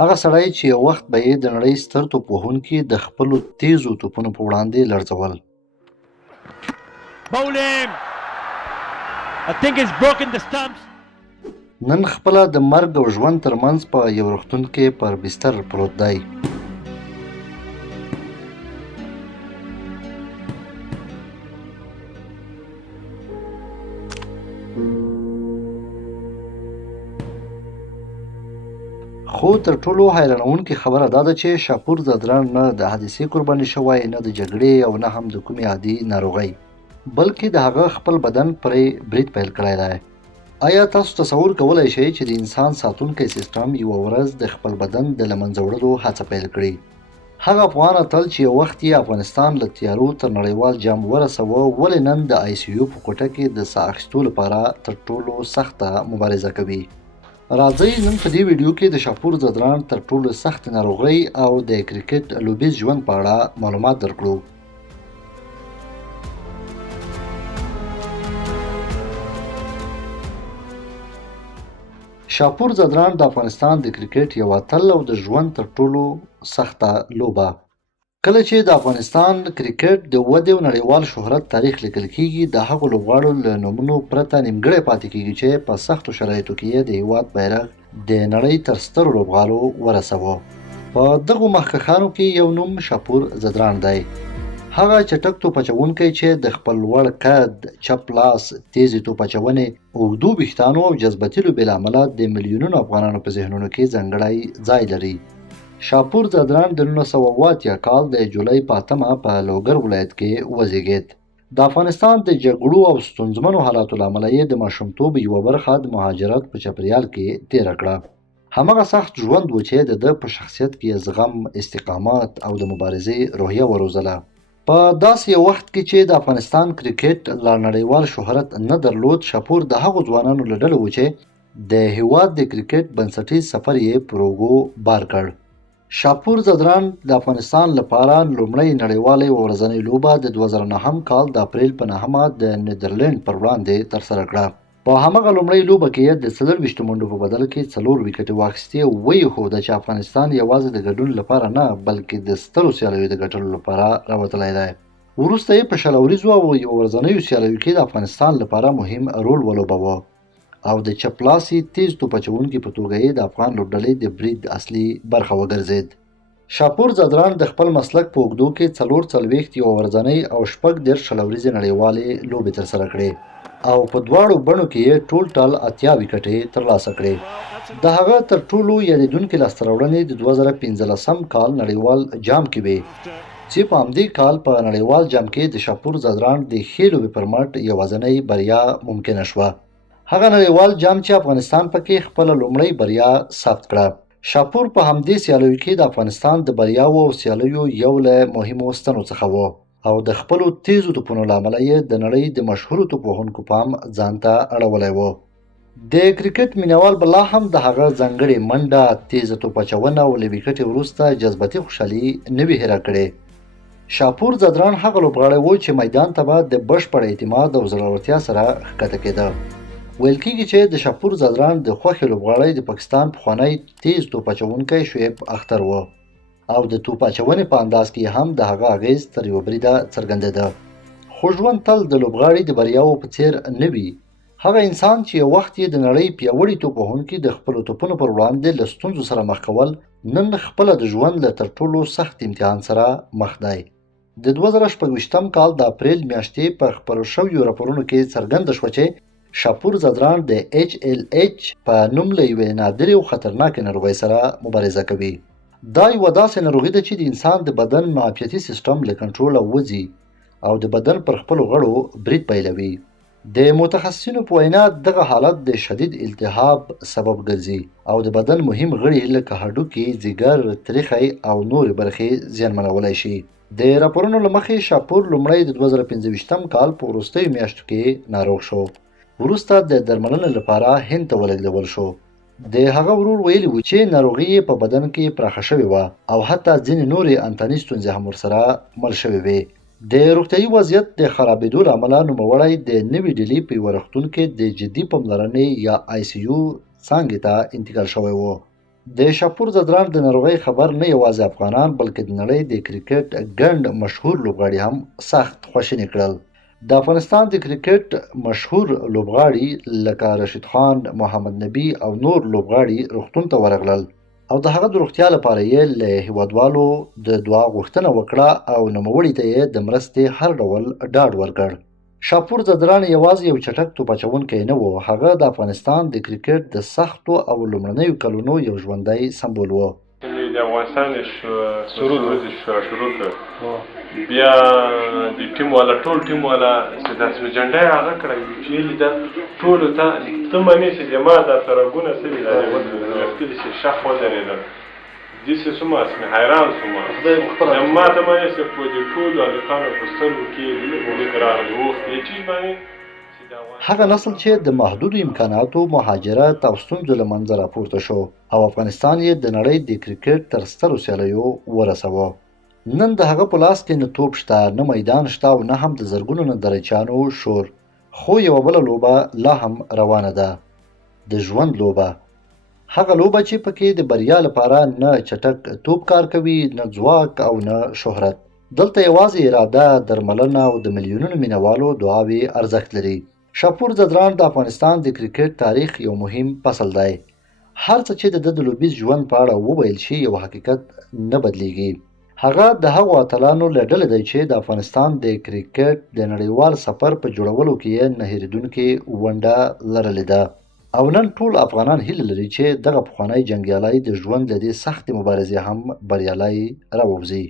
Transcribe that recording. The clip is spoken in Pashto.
هغه سړی چې یو وخت به یې د نړۍ ستر توپوهونکي د خپلو تیزو توپونو په وړاندې لړزول. نن خپله د مرګ او ژوند ترمنځ په یو روغتون کې پر بستر پروت دی. خو تر ټولو حیرانوونکې خبره دا ده چې شاپور زادران نه د حادثې قرباني شوی، نه د جګړې او نه هم د کومې عادي ناروغۍ، بلکې د هغه خپل بدن پرې برید پیل کړی دی. آیا تاسو تصور کولی شئ چې د انسان ساتونکی سیستم یوه ورځ د خپل بدن د له منځه وړلو هڅه پیل کړي؟ هغه افغان اتل چې یو وخت یې افغانستان له تیارو تر نړیوال جام ورسوه، ولې نن د آی سی یو په کوټه کې د ساه اخیستو لپاره تر ټولو سخته مبارزه کوي؟ راځئ نن په دې ویډیو کې د شاپور زادران تر ټولو سخت ناروغۍ او د کرکټ لوبیز ژوند په اړه معلومات درکړو. شاپور زادران د افغانستان د کرکټ یو اتل او د ژوند تر ټولو سخته لوبه. کله چې د افغانستان کرکټ د ودې او نړیوال شهرت تاریخ لیکل کیږي، د هغو لوبغاړو له نومونو پرته نیمګړی پاتې کیږي چې په سختو شرایطو کې یې د هیواد بیرغ د نړۍ تر سترو لوبغاړو ورسوه. په دغو مخکښانو کې یو نوم شاپور زادران دی. هغه چټک توپ اچوونکی چې د خپل لوړ قد، چپ لاس، تیزې توپ اچونې، اوږدو ویښتانو او جذبتي لوبې له امله د میلیونونو افغانانو په ذهنونو کې ځانګړی ځای لري. شاپور زادران د 1980 کال د جولای په 8 په لوګر ولایت کې وزیږید. د افغانستان د جګړو او ستونزمنو حالاتو له امله یې د ماشومتوب یوه برخه د مهاجرت په چاپریال کې تېره کړه. هماغه سخت ژوند و چې د ده په شخصیت کې زغم، استقامت او د مبارزې روحیه وروزله. په داسې یو وخت کې چې د افغانستان کرکټ لا نړیوال شهرت نه درلود، شاپور د هغو ځوانانو له ډلې و چې د هیواد د کرکټ بنسټیز سفر یې پر اوږو بار کړ. شاپور زادران د افغانستان لپاره لومړۍ نړیواله ورځنۍ لوبه د 2009 کال د اپریل په 9 د نیدرلند پر وړاندې ترسره کړه. په هماغه لومړۍ لوبه کې د 24 منډو په بدل کې 4 ویکټې واخیستې او ویښوده چې افغانستان یوازې د ګډون لپاره نه، بلکې د سترو سیالیو د ګټلو لپاره راوتلی دی. وروسته یې په شل اوریزو او یو ورځنیو سیالیو کې د افغانستان لپاره مهم رول ولوباوه او د چپلاسي تیز توپ اچوونکي په توګه یې د افغان لوبډلې د برید اصلي برخه وګرځید. شاپور زادران د خپل مسلک په اوږدو کې 44 یو ورځنۍ او 14 شل ورځې نړیوالې لوبې ترسره کړې او په دواړو بڼو کې یې ټول 80 ویکټې ترلاسه کړې. د هغه تر ټولو یادېدونکې لاسته راوړنې د 2015 کال نړیوال جام کې وې چې په همدې کال په نړیوال جام کې د شاپور زادران د ښې لوبې پر مټ یوازینۍ بریا ممکنه شوه. هغه نړیوال جام چې افغانستان پکې خپله لومړۍ بریا ثبت کړه. شاپور په همدې سیالیو کې د افغانستان د بریاوو او سیالیو یو له مهمو ستنو څخه و او د خپلو تیزو توپونو له امله یې د نړۍ د مشهورو توپوهونکو پام ځان ته اړولی و. د کرکټ مینوال به لا هم د هغه ځانګړې منډه، تیزه توپ اچونه او له ویکټې وروسته جذبتي خوشحالي نه وي هېره کړې. شاپور زادران هغه لوبغاړی و چې میدان ته به د بشپړ اعتماد او زړورتیا سره ښکته کېده. ویل کېږي چې د شاپور زادران د خوښې لوبغاړی د پاکستان پخوانی تیز توپ اچوونکی شعیب اختر و او د توپ اچونې په انداز کې هم د هغه اغیز تر یوه بریده څرګندېده. خو ژوند تل د لوبغاړي د بریاوو په څیر نه وي. هغه انسان چې یو وخت یې د نړۍ پیاوړي توپوهونکي د خپلو توپونو پر وړاندې له ستونزو سره مخ کول، نن خپله د ژوند له تر ټولو سخت امتحان سره مخ دی. د 2016 کال د اپریل میاشتې په خپرو شویو راپورونو کې څرګنده شوه چې شاپور زادران د HLH په نوم له یوې نادرې او خطرناکې ناروغۍ سره مبارزه کوي. دا یوه داسې ناروغي ده چې د انسان د بدن معافیتي سیستم له کنټروله وځي او د بدن پر خپلو غړو برید پیلوي. د متخصصینو په وینا دغه حالت د شدید التهاب سبب ګرځي او د بدن مهم غړي لکه هډوکي، ځیګر، تریخی او نورې برخې زیانمنولی شي. د راپورونو له مخې شاپور لومړی د 2015 کال په وروستیو میاشتو کې ناروغ شو. وروسته د درملنې لپاره هند ته ولېږدول شو. د هغه ورور ویلي و چې ناروغي یې په بدن کې پراخه شوې وه او حتی ځینې نورې انتاني ستونزې هم ورسره مل شوې وې. د روغتیایي وضعیت د خرابېدو له امله نوموړی د نوي ډیلي په یوه روغتون کې د جدي پاملرنې یا ICU څانګې ته انتقال شوی و. د شاپور ځدراڼ د ناروغۍ خبر نه یوازې افغانان بلکې د نړۍ د کرکټ ګڼ مشهور لوبغاړي هم سخت خواشیني کړل. د افغانستان د کرکټ مشهور لوبغاړي لکه رشید خان، محمد نبي او نور لوبغاړي روغتون ته ورغلل او د هغه د روغتیا لپاره یې له هیوادوالو د دعا غوښتنه وکړه او نوموړي ته یې د مرستې هر ډول ډاډ ورکړ. شاپور ځدراڼ یوازې یو چټک توپ اچوونکی نه و، هغه د افغانستان د کرکټ د سختو او لومړنیو کلونو یو ژوندی سمبول و. د افغانستان شروع کړ بیا د ټیم والا ټول ټیم والا چې داسې جنډه یې هغه کړی چې لیده ټولو ته منې چې زما دا ترګونه سوي لښتلي چې شخ ودرېدل داسې سوم اسمې حیران سوم ما ته منې چې په دې ټولو هلکانو په سترګو کې لیک راغلی اوښ دې چیز باندې هغه نسل چې د محدودو امکاناتو، مهاجرت او ستونزو له منځه راپورته شو او افغانستان یې د نړۍ د کرکټ تر سترو سیالیو ورسوه. نن د هغه په لاس کې نه توپ شته، نه میدان شته او نه هم د زرګونو نندارچیانو شور، خو یوه بله لوبه لا هم روانه ده، د ژوند لوبه. هغه لوبه چې پکې د بریا لپاره نه چټک توپ کار کوي، نه ځواک او نه شهرت. دلته یوازې اراده، درملنه او د میلیونونو مینوالو دعاوې ارزښت لري. شاپور ځدراڼ د افغانستان د کرکټ تاریخ یو مهم فصل دی. هر څه چې د لوبیز ژوند په اړه وویل شي یو حقیقت نه بدلیږي. هغه د هغو اتلانو له ډلې دی چې د افغانستان د کرکټ د نړیوال سفر په جوړولو کې یې نه هېرېدونکې ونډه لرلې ده. او نن ټول افغانان هیله لري چې دغه پخوانی جنګیالی د ژوند له دې سختې مبارزې هم بریالی راووځي.